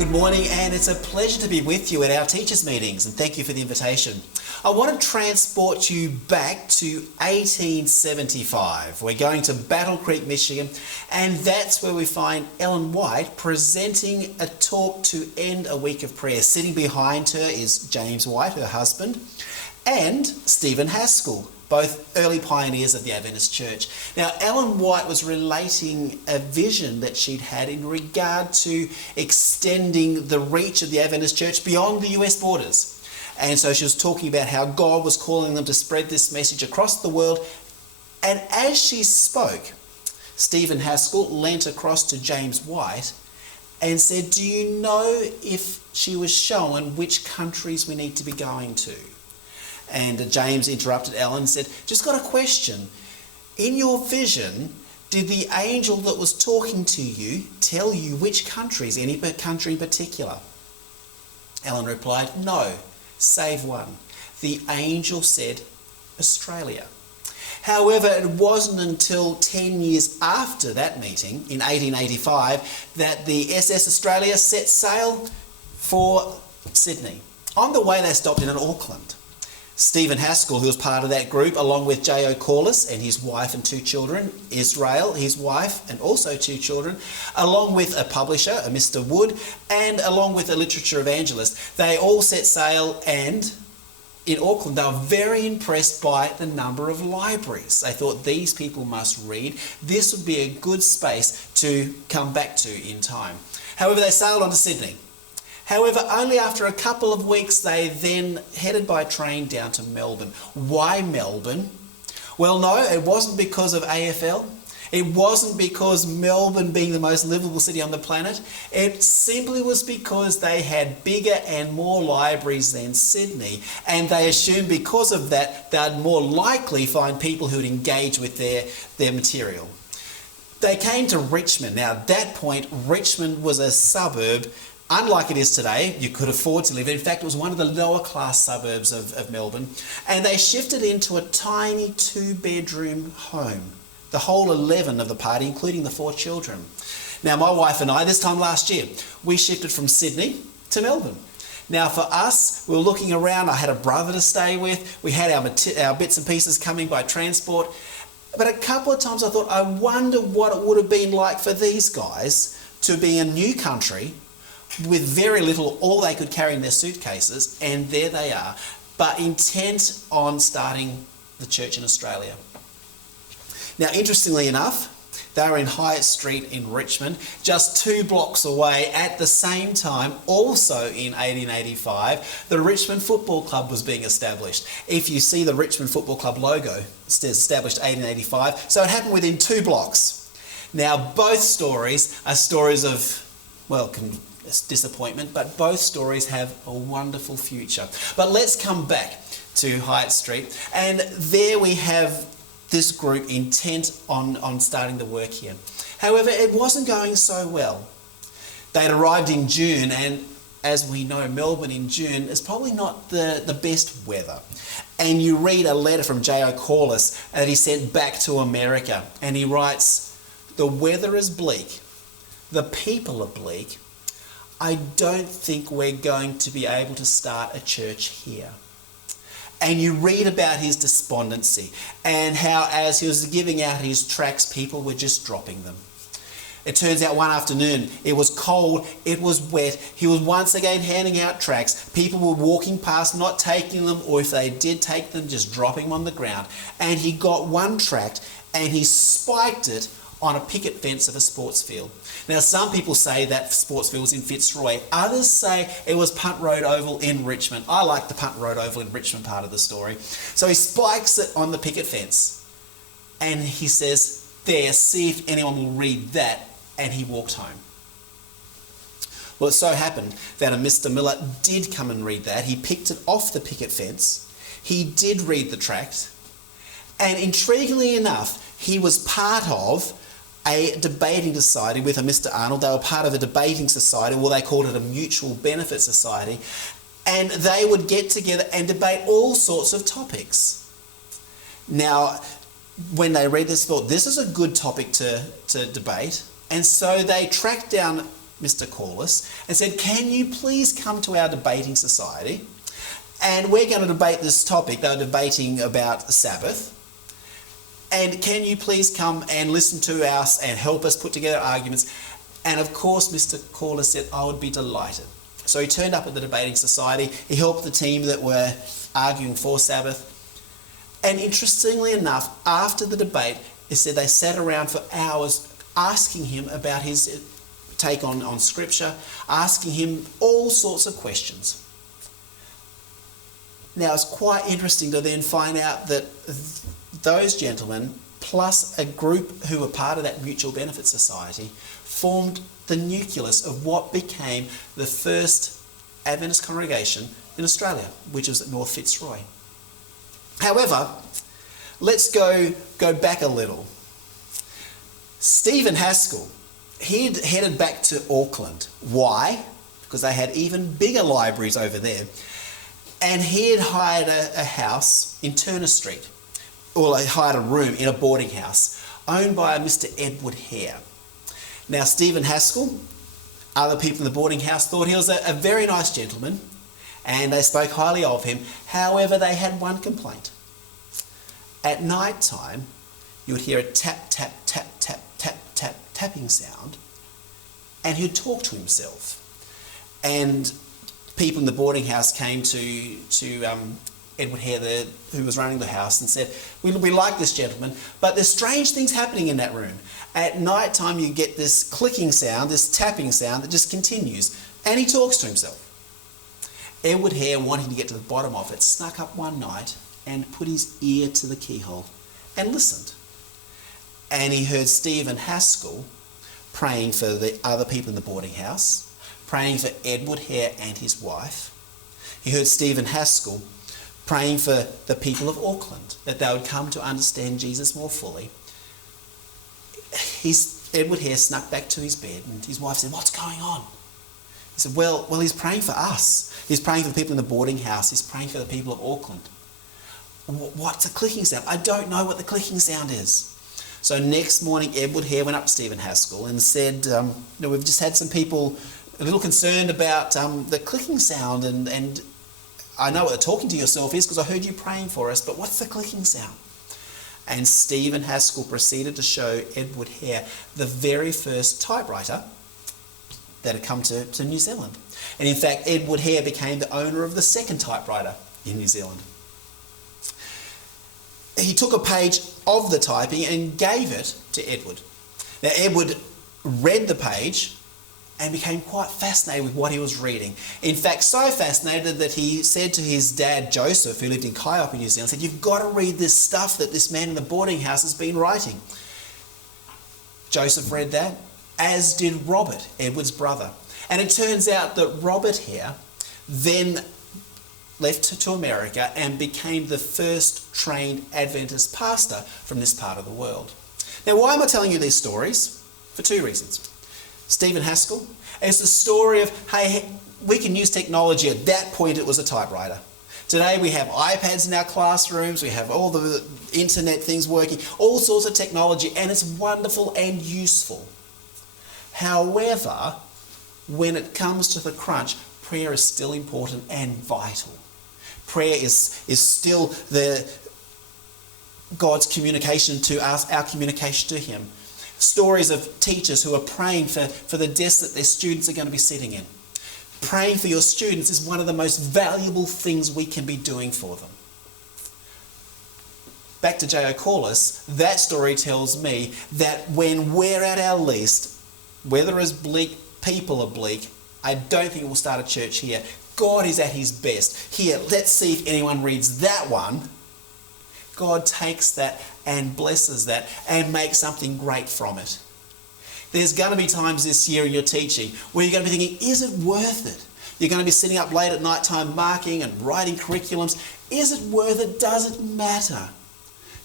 Good morning, and it's a pleasure to be with you at our teachers' meetings, and thank you for the invitation. I want to transport you back to 1875. We're going to Battle Creek, Michigan, and that's where we find Ellen White presenting a talk to end a week of prayer. Sitting behind her is James White, her husband, and Stephen Haskell, both early pioneers of the Adventist Church. Now, Ellen White was relating a vision that she'd had in regard to extending the reach of the Adventist Church beyond the US borders. And so she was talking about how God was calling them to spread this message across the world. And as she spoke, Stephen Haskell leant across to James White and said, "Do you know if she was shown which countries we need to be going to?" And James interrupted Ellen and said, "Just got a question. In your vision, did the angel that was talking to you tell you which countries, any country in particular?" Ellen replied, "No, save one. The angel said Australia." However, it wasn't until 10 years after that meeting, in 1885, that the SS Australia set sail for Sydney. On the way, they stopped in at Auckland. Stephen Haskell, who was part of that group, along with J.O. Corliss and his wife and two children, Israel, his wife, and also two children, along with a publisher, a Mr. Wood, and along with a literature evangelist, they all set sail, and in Auckland they were very impressed by the number of libraries. They thought these people must read. This would be a good space to come back to in time. However, they sailed on to Sydney. However, only after a couple of weeks, they then headed by train down to Melbourne. Why Melbourne? Well, no, it wasn't because of AFL. It wasn't because Melbourne being the most livable city on the planet. It simply was because they had bigger and more libraries than Sydney. And they assumed because of that, they'd more likely find people who would engage with their material. They came to Richmond. Now, at that point, Richmond was a suburb. Unlike it is today, you could afford to live in. In fact, it was one of the lower class suburbs of Melbourne. And they shifted into a tiny 2-bedroom home. The whole 11 of the party, including the 4 children. Now, my wife and I, this time last year, we shifted from Sydney to Melbourne. Now, for us, we were looking around. I had a brother to stay with. We had our bits and pieces coming by transport. But a couple of times I thought, I wonder what it would have been like for these guys to be in a new country with very little, all they could carry in their suitcases, and there they are, but intent on starting the church in Australia. Now, interestingly enough, they were in Hyatt Street in Richmond, just 2 blocks away. At the same time, also in 1885, the Richmond Football Club was being established. If you see the Richmond Football Club logo, it says established 1885, so it happened within 2 blocks. Now, both stories are stories of, well, disappointment, but both stories have a wonderful future. But let's come back to Hyatt Street, and there we have this group intent on starting the work here. However, it wasn't going so well. They'd arrived in June, and as we know, Melbourne in June is probably not the best weather. And you read a letter from J.O. Corliss that he sent back to America, and he writes, "The weather is bleak, the people are bleak. I don't think we're going to be able to start a church here." And you read about his despondency and how as he was giving out his tracts, people were just dropping them. It turns out one afternoon, it was cold, it was wet, he was once again handing out tracts. People were walking past, not taking them, or if they did take them, just dropping them on the ground. And he got one tract and he spiked it on a picket fence of a sports field. Now, some people say that sports field was in Fitzroy. Others say it was Punt Road Oval in Richmond. I like the Punt Road Oval in Richmond part of the story. So he spikes it on the picket fence and he says, "There, see if anyone will read that," and he walked home. Well, it so happened that a Mr. Miller did come and read that. He picked it off the picket fence. He did read the tract. And intriguingly enough, he was part of a debating society with a Mr. Arnold. They were part of a debating society, or they called it a mutual benefit society, and they would get together and debate all sorts of topics. Now, when they read this, thought this is a good topic to debate, and so they tracked down Mr. Corliss and said, can you please come to our debating society? And we're going to debate this topic. They were debating about the Sabbath. And can you please come and listen to us and help us put together arguments? And of course, Mr. Corliss said, I would be delighted. So he turned up at the debating society. He helped the team that were arguing for Sabbath. And interestingly enough, after the debate, it said they sat around for hours asking him about his take on Scripture, asking him all sorts of questions. Now, it's quite interesting to then find out that those gentlemen, plus a group who were part of that Mutual Benefit Society, formed the nucleus of what became the first Adventist congregation in Australia, which was at North Fitzroy. However, let's go back a little. Stephen Haskell, he'd headed back to Auckland. Why? Because they had even bigger libraries over there. And he had hired a house in Turner Street, or he hired a room in a boarding house owned by a Mr. Edward Hare. Now, Stephen Haskell, other people in the boarding house thought he was a very nice gentleman, and they spoke highly of him. However, they had one complaint. At night time, you would hear a tap, tap, tap, tap, tap, tap, tapping sound, and he'd talk to himself. And people in the boarding house came to Edward Hare, who was running the house, and said, we like this gentleman, but there's strange things happening in that room. At night time, you get this clicking sound, this tapping sound that just continues, and he talks to himself. Edward Hare, wanting to get to the bottom of it, snuck up one night and put his ear to the keyhole and listened. And he heard Stephen Haskell praying for the other people in the boarding house, praying for Edward Hare and his wife. He heard Stephen Haskell praying for the people of Auckland, that they would come to understand Jesus more fully. Edward Hare snuck back to his bed, and his wife said, what's going on? He said, well, he's praying for us. He's praying for the people in the boarding house. He's praying for the people of Auckland. What's a clicking sound? I don't know what the clicking sound is. So next morning, Edward Hare went up to Stephen Haskell and said, we've just had some people a little concerned about the clicking sound, and I know what the talking to yourself is because I heard you praying for us, but what's the clicking sound? And Stephen Haskell proceeded to show Edward Hare the very first typewriter that had come to New Zealand. And in fact, Edward Hare became the owner of the second typewriter in New Zealand. He took a page of the typing and gave it to Edward. Now, Edward read the page and became quite fascinated with what he was reading. In fact, so fascinated that he said to his dad, Joseph, who lived in Kaiop in New Zealand, said, you've got to read this stuff that this man in the boarding house has been writing. Joseph read that, as did Robert, Edward's brother. And it turns out that Robert here then left to America and became the first trained Adventist pastor from this part of the world. Now, why am I telling you these stories? For two reasons. Stephen Haskell, it's the story of, hey, we can use technology. At that point, it was a typewriter. Today, we have iPads in our classrooms. We have all the internet things working, all sorts of technology, and it's wonderful and useful. However, when it comes to the crunch, prayer is still important and vital. Prayer is still God's communication to us, our communication to Him. Stories of teachers who are praying for the desk that their students are going to be sitting in. Praying for your students is one of the most valuable things we can be doing for them. Back to J.O. Corliss, that story tells me that when we're at our least, weather is bleak, people are bleak, I don't think we'll start a church here. God is at His best. Here, let's see if anyone reads that one. God takes that and blesses that and makes something great from it. There's going to be times this year in your teaching where you're going to be thinking, is it worth it? You're going to be sitting up late at night time marking and writing curriculums. Is it worth it? Does it matter?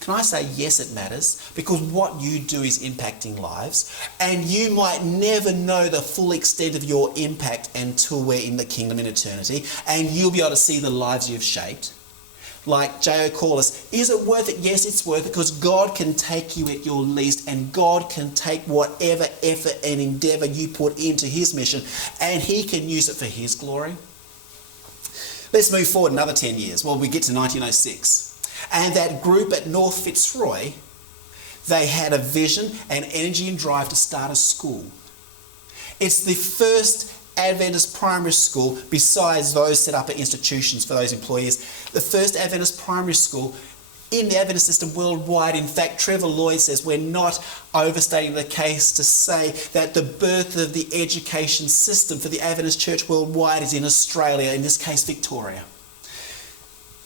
Can I say, yes, it matters, because what you do is impacting lives, and you might never know the full extent of your impact until we're in the kingdom in eternity, and you'll be able to see the lives you've shaped. like J.O. Corliss, is it worth it? Yes, it's worth it, because God can take you at your least, and God can take whatever effort and endeavour you put into his mission, and he can use it for his glory. Let's move forward another 10 years. Well, we get to 1906. And that group at North Fitzroy, they had a vision and energy and drive to start a school. It's the first Adventist primary school, besides those set up at institutions for those employees, the first Adventist primary school in the Adventist system worldwide. In fact, Trevor Lloyd says we're not overstating the case to say that the birth of the education system for the Adventist Church worldwide is in Australia, in this case Victoria.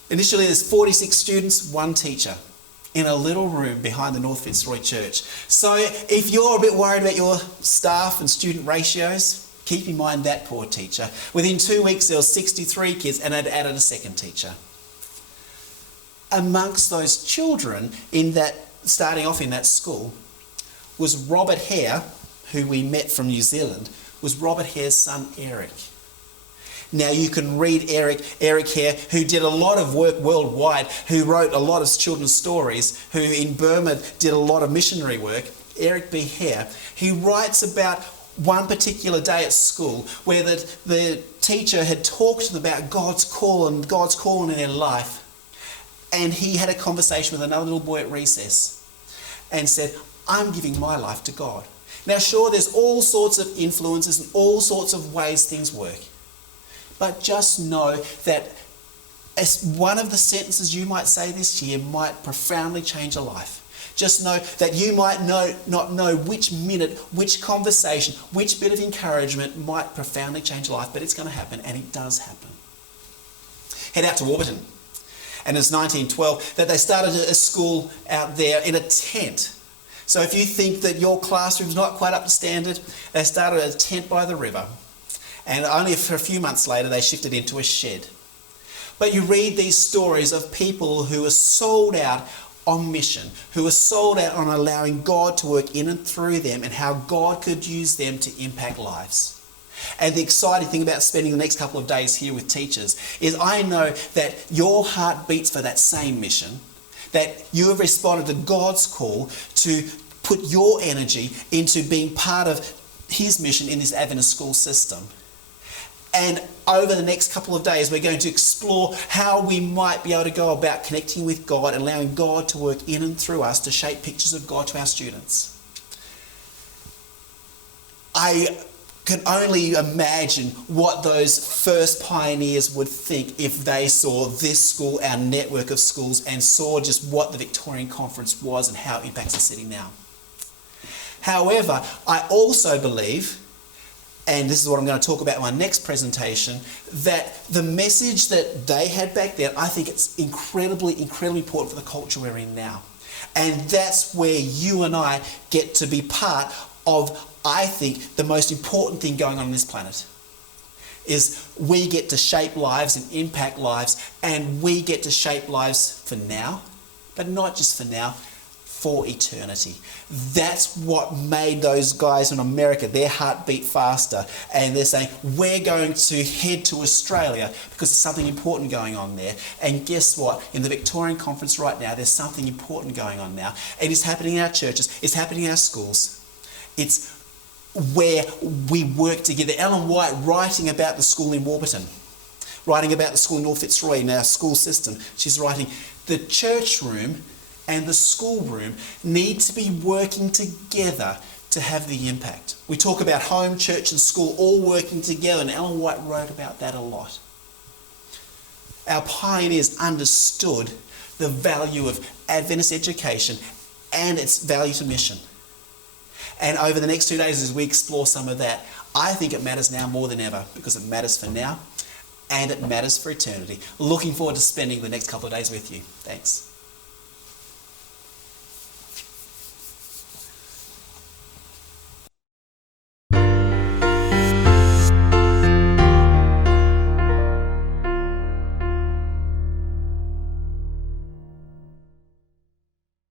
Initially there's 46 students, one teacher, in a little room behind the North Fitzroy Church. So if you're a bit worried about your staff and student ratios, keep in mind that poor teacher. Within 2 weeks there were 63 kids, and they'd added a second teacher. Amongst those children in that, starting off in that school, was Robert Hare, who we met from New Zealand, was Robert Hare's son Eric. Now you can read Eric Hare, who did a lot of work worldwide, who wrote a lot of children's stories, who in Burma did a lot of missionary work. Eric B. Hare, he writes about one particular day at school where the teacher had talked to them about God's call and God's calling in their life. And he had a conversation with another little boy at recess and said, I'm giving my life to God. Now sure, there's all sorts of influences and all sorts of ways things work. But just know that as one of the sentences you might say this year might profoundly change a life. Just know that you might not know which minute, which conversation, which bit of encouragement might profoundly change a life, but it's going to happen, and it does happen. Head out to Warburton. And it's 1912 that they started a school out there in a tent. So if you think that your classroom's not quite up to standard, they started a tent by the river. And only for a few months later, they shifted into a shed. But you read these stories of people who are sold out on mission, who are sold out on allowing God to work in and through them, and how God could use them to impact lives. And the exciting thing about spending the next couple of days here with teachers is I know that your heart beats for that same mission, that you have responded to God's call to put your energy into being part of his mission in this Adventist school system. And over the next couple of days, we're going to explore how we might be able to go about connecting with God and allowing God to work in and through us to shape pictures of God to our students. I can only imagine what those first pioneers would think if they saw this school, our network of schools, and saw just what the Victorian Conference was and how it impacts the city now. However, I also believe, and this is what I'm going to talk about in my next presentation, that the message that they had back then, I think it's incredibly, incredibly important for the culture we're in now. And that's where you and I get to be part of, I think, the most important thing going on this planet. Is we get to shape lives and impact lives, and we get to shape lives for now, but not just for now, for eternity. That's what made those guys in America, their heart beat faster, and they're saying, we're going to head to Australia because there's something important going on there. And guess what? In the Victorian Conference right now, there's something important going on now. It is happening in our churches, it's happening in our schools. It's where we work together. Ellen White, writing about the school in Warburton, writing about the school in North Fitzroy, in our school system, she's writing, the church room and the schoolroom need to be working together to have the impact. We talk about home, church and school all working together, and Ellen White wrote about that a lot. Our pioneers understood the value of Adventist education and its value to mission. And over the next 2 days, as we explore some of that, I think it matters now more than ever, because it matters for now and it matters for eternity. Looking forward to spending the next couple of days with you. Thanks.